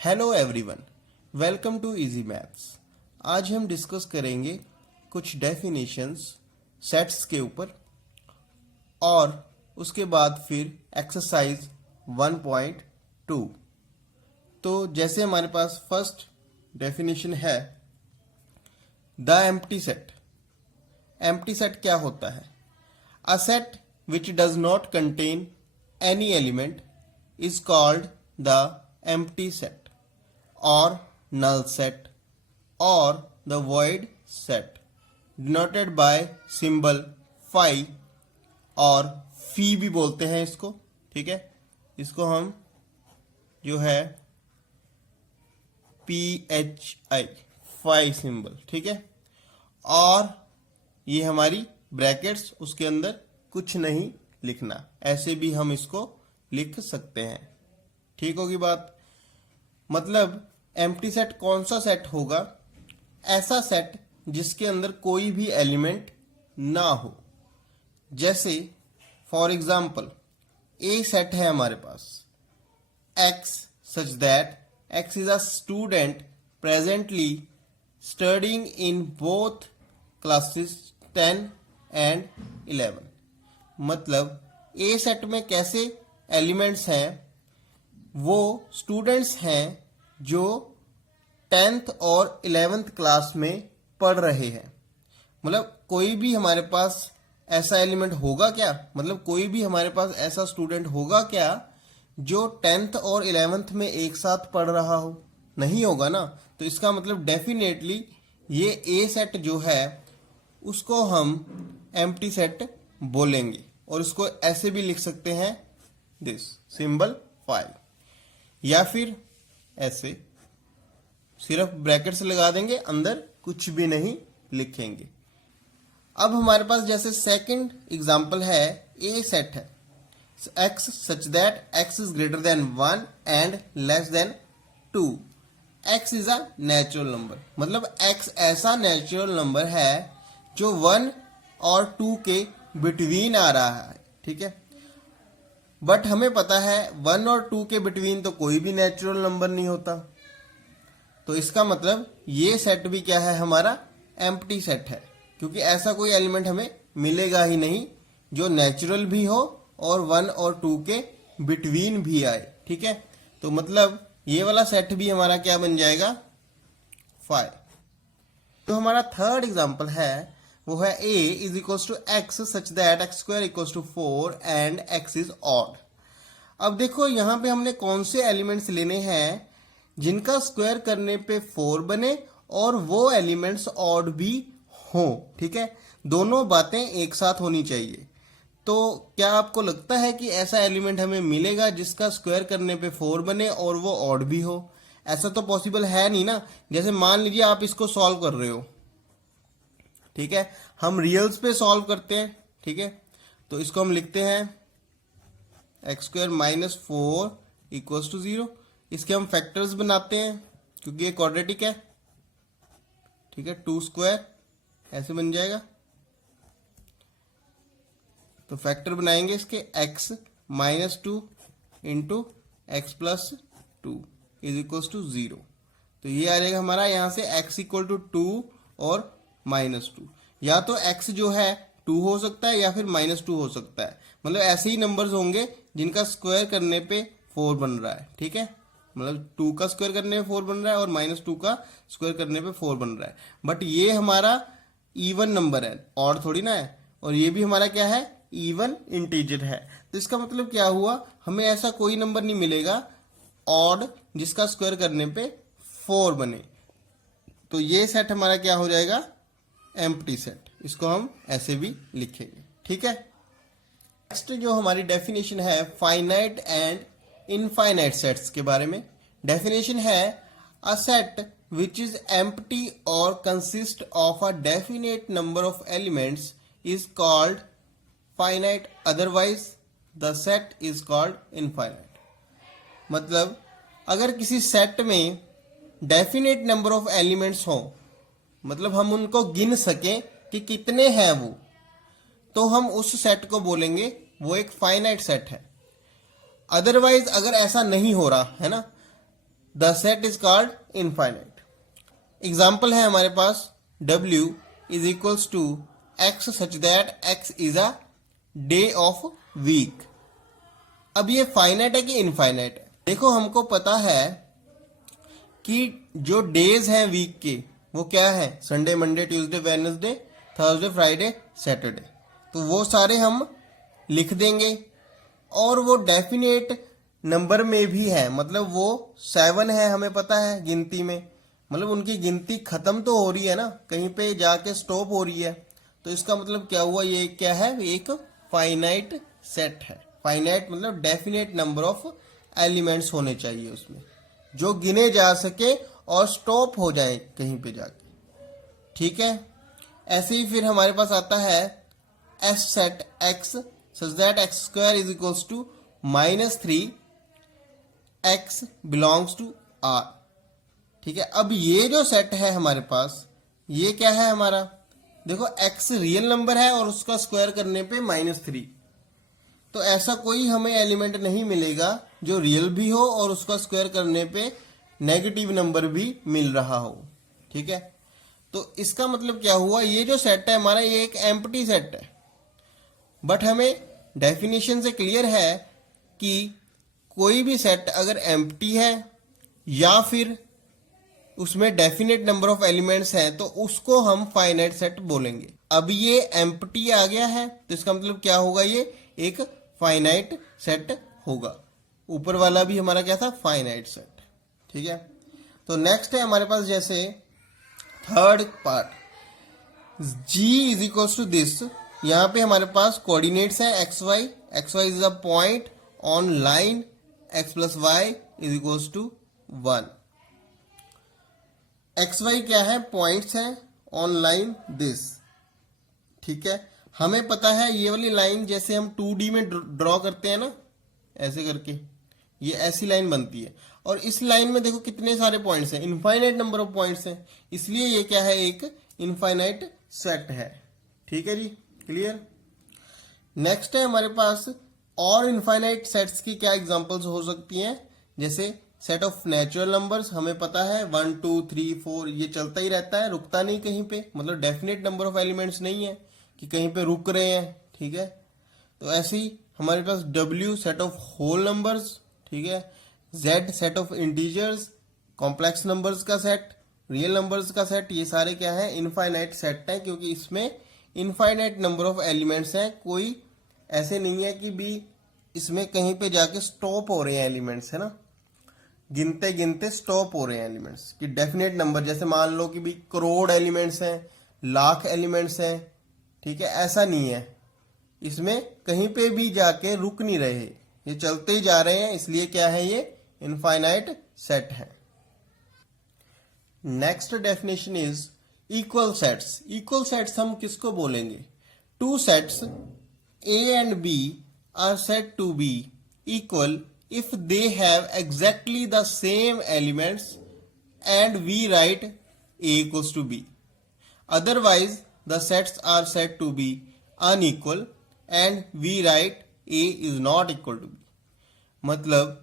Hello everyone, welcome to easy maths. आज हम discuss करेंगे कुछ डेफिनेशंस सेट्स के ऊपर और उसके बाद फिर एक्सरसाइज 1.2। तो जैसे हमारे पास फर्स्ट डेफिनेशन है the empty set. Empty set क्या होता है? A set which does not contain any element is called the empty set or null set or the void set denoted by symbol phi और phi भी बोलते हैं इसको। ठीक है, इसको हम जो है PHI phi सिंबल, ठीक है। और ये हमारी ब्रैकेट्स, उसके अंदर कुछ नहीं लिखना, ऐसे भी हम इसको लिख सकते हैं। ठीक होगी बात। मतलब एम्प्टी सेट कौन सा सेट होगा? ऐसा सेट जिसके अंदर कोई भी एलिमेंट ना हो। जैसे फॉर एग्जाम्पल ए सेट है हमारे पास X such that X is a student presently studying in both classes 10 and 11। मतलब ए सेट में कैसे एलिमेंट्स हैं? वो स्टूडेंट्स हैं जो 10th और 11th क्लास में पढ़ रहे हैं। मतलब कोई भी हमारे पास ऐसा एलिमेंट होगा क्या? मतलब कोई भी हमारे पास ऐसा स्टूडेंट होगा क्या जो 10th और 11th में एक साथ पढ़ रहा हो? नहीं होगा ना। तो इसका मतलब डेफिनेटली ये ए सेट जो है उसको हम एम्प्टी सेट बोलेंगे और उसको ऐसे भी लिख सकते हैं, दिस सिंबल फाई, या फिर ऐसे सिर्फ ब्रैकेट्स लगा देंगे, अंदर कुछ भी नहीं लिखेंगे। अब हमारे पास जैसे सेकंड एग्जांपल है, ए सेट है x such that X is greater than 1 and less then 2। X is a natural number. मतलब एक्स ऐसा नेचुरल नंबर है जो 1 और 2 के बिटवीन आ रहा है। ठीक है, बट हमें पता है 1 और 2 के बिटवीन तो कोई भी नेचुरल नंबर नहीं होता। तो इसका मतलब ये सेट भी क्या है? हमारा एम्प्टी सेट है, क्योंकि ऐसा कोई एलिमेंट हमें मिलेगा ही नहीं जो नेचुरल भी हो और 1 और 2 के बिटवीन भी आए। ठीक है, तो मतलब ये वाला सेट भी हमारा क्या बन जाएगा? 5। तो हमारा थर्ड एग्जांपल है वो है a is equals to x such that x square equals to 4 and x is odd. अब देखो यहाँ पे हमने कौन से एलिमेंट्स लेने हैं जिनका स्क्वायर करने पे 4 बने और वो एलिमेंट्स ऑड भी हो। ठीक है, दोनों बातें एक साथ होनी चाहिए। तो क्या आपको लगता है कि ऐसा एलिमेंट हमें मिलेगा जिसका स्क्वायर करने पे 4 बने और वो ऑड भी हो? ऐसा तो पॉसिबल है नहीं ना। जैसे मान लीजिए आप इसको सॉल्व कर रहे हो, ठीक है, हम रियल्स पे सॉल्व करते हैं। ठीक है, तो इसको हम लिखते हैं x square minus 4 equals to 0। इसके हम फैक्टर्स बनाते हैं क्योंकि ये क्वाड्रेटिक है। ठीक है, 2 स्क्वायर ऐसे बन जाएगा। तो फैक्टर बनाएंगे इसके x minus 2 into x plus 2 is equals to 0। तो ये आ जाएगा हमारा यहाँ से x इक्वल टू 2 और -2। या तो x जो है 2 हो सकता है या फिर -2 हो सकता है। मतलब ऐसे ही नंबर्स होंगे जिनका स्क्वायर करने पे 4 बन रहा है। ठीक है, मतलब 2 का स्क्वायर करने पे 4 बन रहा है और -2 का स्क्वायर करने पे 4 बन रहा है। बट ये हमारा इवन नंबर है, और थोड़ी ना है। और ये भी हमारा क्या है? इवन इंटीजर है। तो इसका मतलब क्या हुआ? हमें ऐसा कोई नंबर नहीं मिलेगा ऑड जिसका स्क्वायर करने पे 4 बने। तो ये सेट हमारा क्या हो जाएगा? Empty set. इसको हम ऐसे भी लिखेंगे। ठीक है, नेक्स्ट जो हमारी डेफिनेशन है फाइनाइट एंड इनफाइनाइट सेट्स के बारे में। डेफिनेशन है a set which is empty or consist of a definite number of elements is called finite, otherwise the set is called infinite। मतलब अगर किसी सेट में डेफिनेट नंबर ऑफ एलिमेंट्स हो, मतलब हम उनको गिन सकें कि कितने हैं वो, तो हम उस सेट को बोलेंगे वो एक फाइनाइट सेट है। अदरवाइज अगर ऐसा नहीं हो रहा है ना, the set is called infinite. Example है हमारे पास W is equals to x such that x is a day of week. अब ये फाइनाइट है कि इनफाइनाइट है? देखो हमको पता है कि जो डेज हैं वीक के वो क्या है, Sunday, Monday, Tuesday, Wednesday, Thursday, Friday, Saturday. तो वो सारे हम लिख देंगे और वो डेफिनेट नंबर में भी है, मतलब वो 7 है, हमें पता है गिनती में, मतलब उनकी गिनती खत्म तो हो रही है ना, कहीं पे जाके स्टॉप हो रही है। तो इसका मतलब क्या हुआ, ये क्या है, एक फाइनाइट सेट है। फाइनाइट मतलब डेफिनेट नंबर ऑफ एलिमेंट्स होने चाहिए उसमें जो गिने जा सके और स्टॉप हो जाए कहीं पे जाके, ठीक है। ऐसे ही फिर हमारे पास आता है S set x such that x square is equals to -3 x belongs to R, ठीक है। अब ये जो सेट है हमारे पास, ये क्या है हमारा, देखो एक्स रियल नंबर है और उसका स्क्वायर करने पे -3, तो ऐसा कोई हमें एलिमेंट नहीं मिलेगा जो रियल भी हो और उसका स्क्वायर करने पे नेगेटिव नंबर भी मिल रहा हो, ठीक है। तो इसका मतलब क्या हुआ, ये जो सेट है हमारा ये एक एम्प्टी सेट है। बट हमें डेफिनेशन से क्लियर है कि कोई भी सेट अगर एम्प्टी है या फिर उसमें डेफिनेट नंबर ऑफ एलिमेंट्स हैं तो उसको हम फाइनाइट सेट बोलेंगे। अब ये एम्प्टी आ गया है तो इसका मतलब क्या होगा, ये एक फाइनाइट सेट होगा। ऊपर वाला भी हमारा क्या था, फाइनाइट सेट, ठीक है। तो नेक्स्ट है हमारे पास जैसे third part, G is equals to this. यहाँ पे हमारे पास कोऑर्डिनेट्स हैं x y is a point on line x plus y is equals to 1। X y क्या है, पॉइंट्स हैं ऑन लाइन दिस, ठीक है। हमें पता है ये वाली लाइन जैसे हम 2D में ड्रॉ करते हैं ना, ऐसे करके ये ऐसी लाइन बनती है और इस लाइन में देखो कितने सारे पॉइंट्स हैं, इनफाइनाइट नंबर ऑफ पॉइंट्स हैं, इसलिए ये क्या है, एक इनफाइनाइट सेट है, ठीक है जी, क्लियर। नेक्स्ट है हमारे पास और इनफाइनाइट सेट्स की क्या एग्जांपल्स हो सकती हैं, जैसे सेट ऑफ नेचुरल नंबर्स, हमें पता है 1 2 3 4 ये चलता ही रहता है, रुकता नहीं कहीं पे, मतलब डेफिनेट नंबर ऑफ एलिमेंट्स नहीं है कि कहीं पे रुक रहे हैं, ठीक है। तो ऐसे ही हमारे पास W set of whole numbers, ठीक है, Z set of integers, complex numbers का सेट, रियल नंबर्स का सेट, ये सारे क्या है, इनफाइनाइट सेट है क्योंकि इसमें इनफाइनाइट नंबर ऑफ एलिमेंट्स हैं, कोई ऐसे नहीं है कि भी इसमें कहीं पे जाके स्टॉप हो रहे हैं एलिमेंट्स, है ना, गिनते गिनते स्टॉप हो रहे हैं एलिमेंट्स कि डेफिनेट नंबर, जैसे मान लो कि भी करोड़ एलिमेंट्स हैं, लाख एलिमेंट्स हैं, ठीक है, ऐसा नहीं है, इसमें कहीं पे भी जाके रुक नहीं रहे, ये चलते ही जा रहे हैं, इसलिए क्या है, ये इनफाइनाइट सेट है। Next definition is equal sets. Equal sets हम किसको बोलेंगे, two sets A and B are said to be equal if they have exactly the same elements and we write A equals to B. Otherwise, the sets are said to be unequal and we write A is not equal to B. मतलब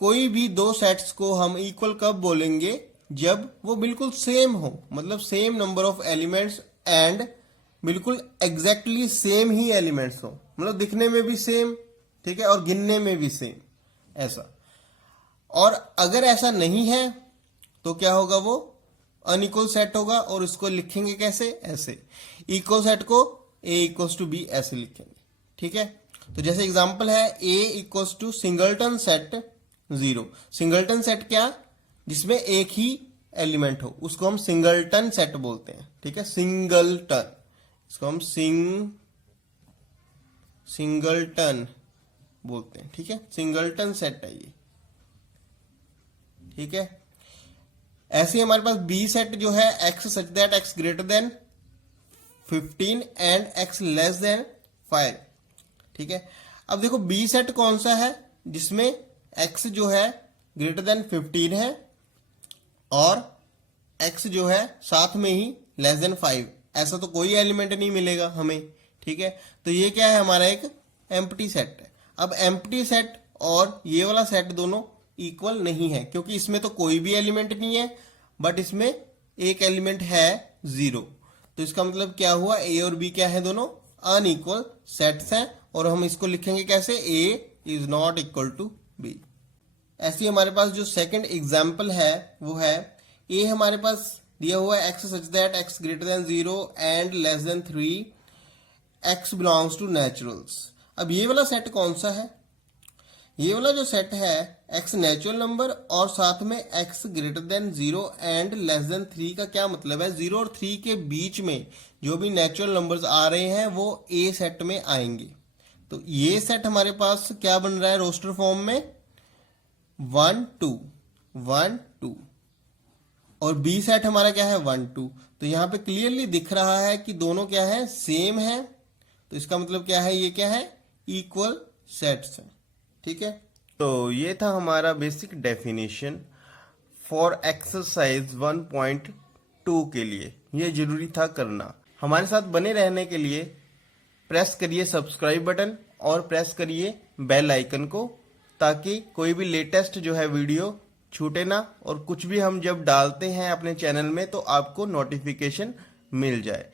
कोई भी दो sets को हम equal कब बोलेंगे, जब वो बिल्कुल सेम हो, मतलब same number of elements and बिल्कुल एग्जैक्टली सेम ही एलिमेंट्स हो, मतलब दिखने में भी सेम, ठीक है, और गिनने में भी सेम, ऐसा। और अगर ऐसा नहीं है तो क्या होगा, वो अनइक्वल सेट होगा और इसको लिखेंगे कैसे, ऐसे। इक्वल सेट को A इक्वल्स टू B ऐसे लिखेंगे, ठीक है। तो जैसे एग्जांपल है A equals to singleton set 0। Singleton set क्या, जिसमें एक ही एलिमेंट हो, उसको हम सिंगलटन सेट बोलते हैं, ठीक है, सिंगलटन, इसको हम सिंगलटन बोलते हैं, ठीक है, सिंगलटन सेट है ये, ठीक है। ऐसे ही हमारे पास बी सेट जो है x such that x greater then 15 and x less than 5, ठीक है। अब देखो बी सेट कौन सा है, जिसमें एक्स जो है ग्रेटर देन 15 है और एक्स जो है साथ में ही लेस देन 5, ऐसा तो कोई एलिमेंट नहीं मिलेगा हमें, ठीक है। तो ये क्या है, हमारा एक एम्प्टी सेट है। अब एम्प्टी सेट और ये वाला सेट दोनों इक्वल नहीं है, क्योंकि इसमें तो कोई भी एलिमेंट नहीं है, बट इसमें एक एलिमेंट है 0। तो इसका मतलब क्या हुआ, ए और बी क्या है, दोनों अनइक्वल सेट्स हैं। और हम इसको लिखेंगे कैसे, A is not equal to B. ऐसी हमारे पास जो सेकंड एग्जाम्पल है वो है, ए हमारे पास दिया हुआ है x such that x greater than 0 and less than 3, x belongs to naturals. अब ये वाला सेट कौन सा है, ये वाला जो सेट है एक्स नेचुरल नंबर और साथ में x greater than 0 and less than 3 का क्या मतलब है, 0 और 3 के बीच में जो भी नेचुरल नंबर्स आ रहे हैं वो ए सेट में आएंगे। तो ये सेट हमारे पास क्या बन रहा है रोस्टर फॉर्म में, 1 2 1 2, और बी सेट हमारा क्या है 1 2। तो यहाँ पे क्लियरली दिख रहा है कि दोनों क्या है, सेम है। तो इसका मतलब क्या है, ये क्या है, इक्वल सेट्स है। ठीक है, तो ये था हमारा बेसिक डेफिनेशन फॉर एक्सरसाइज 1.2 के लिए। ये जरूरी था करना। हमारे साथ बने रहने के लिए प्रेस करिए सब्सक्राइब बटन और प्रेस करिए बेल आइकन को, ताकि कोई भी लेटेस्ट जो है वीडियो छूटे ना, और कुछ भी हम जब डालते हैं अपने चैनल में तो आपको नोटिफिकेशन मिल जाए।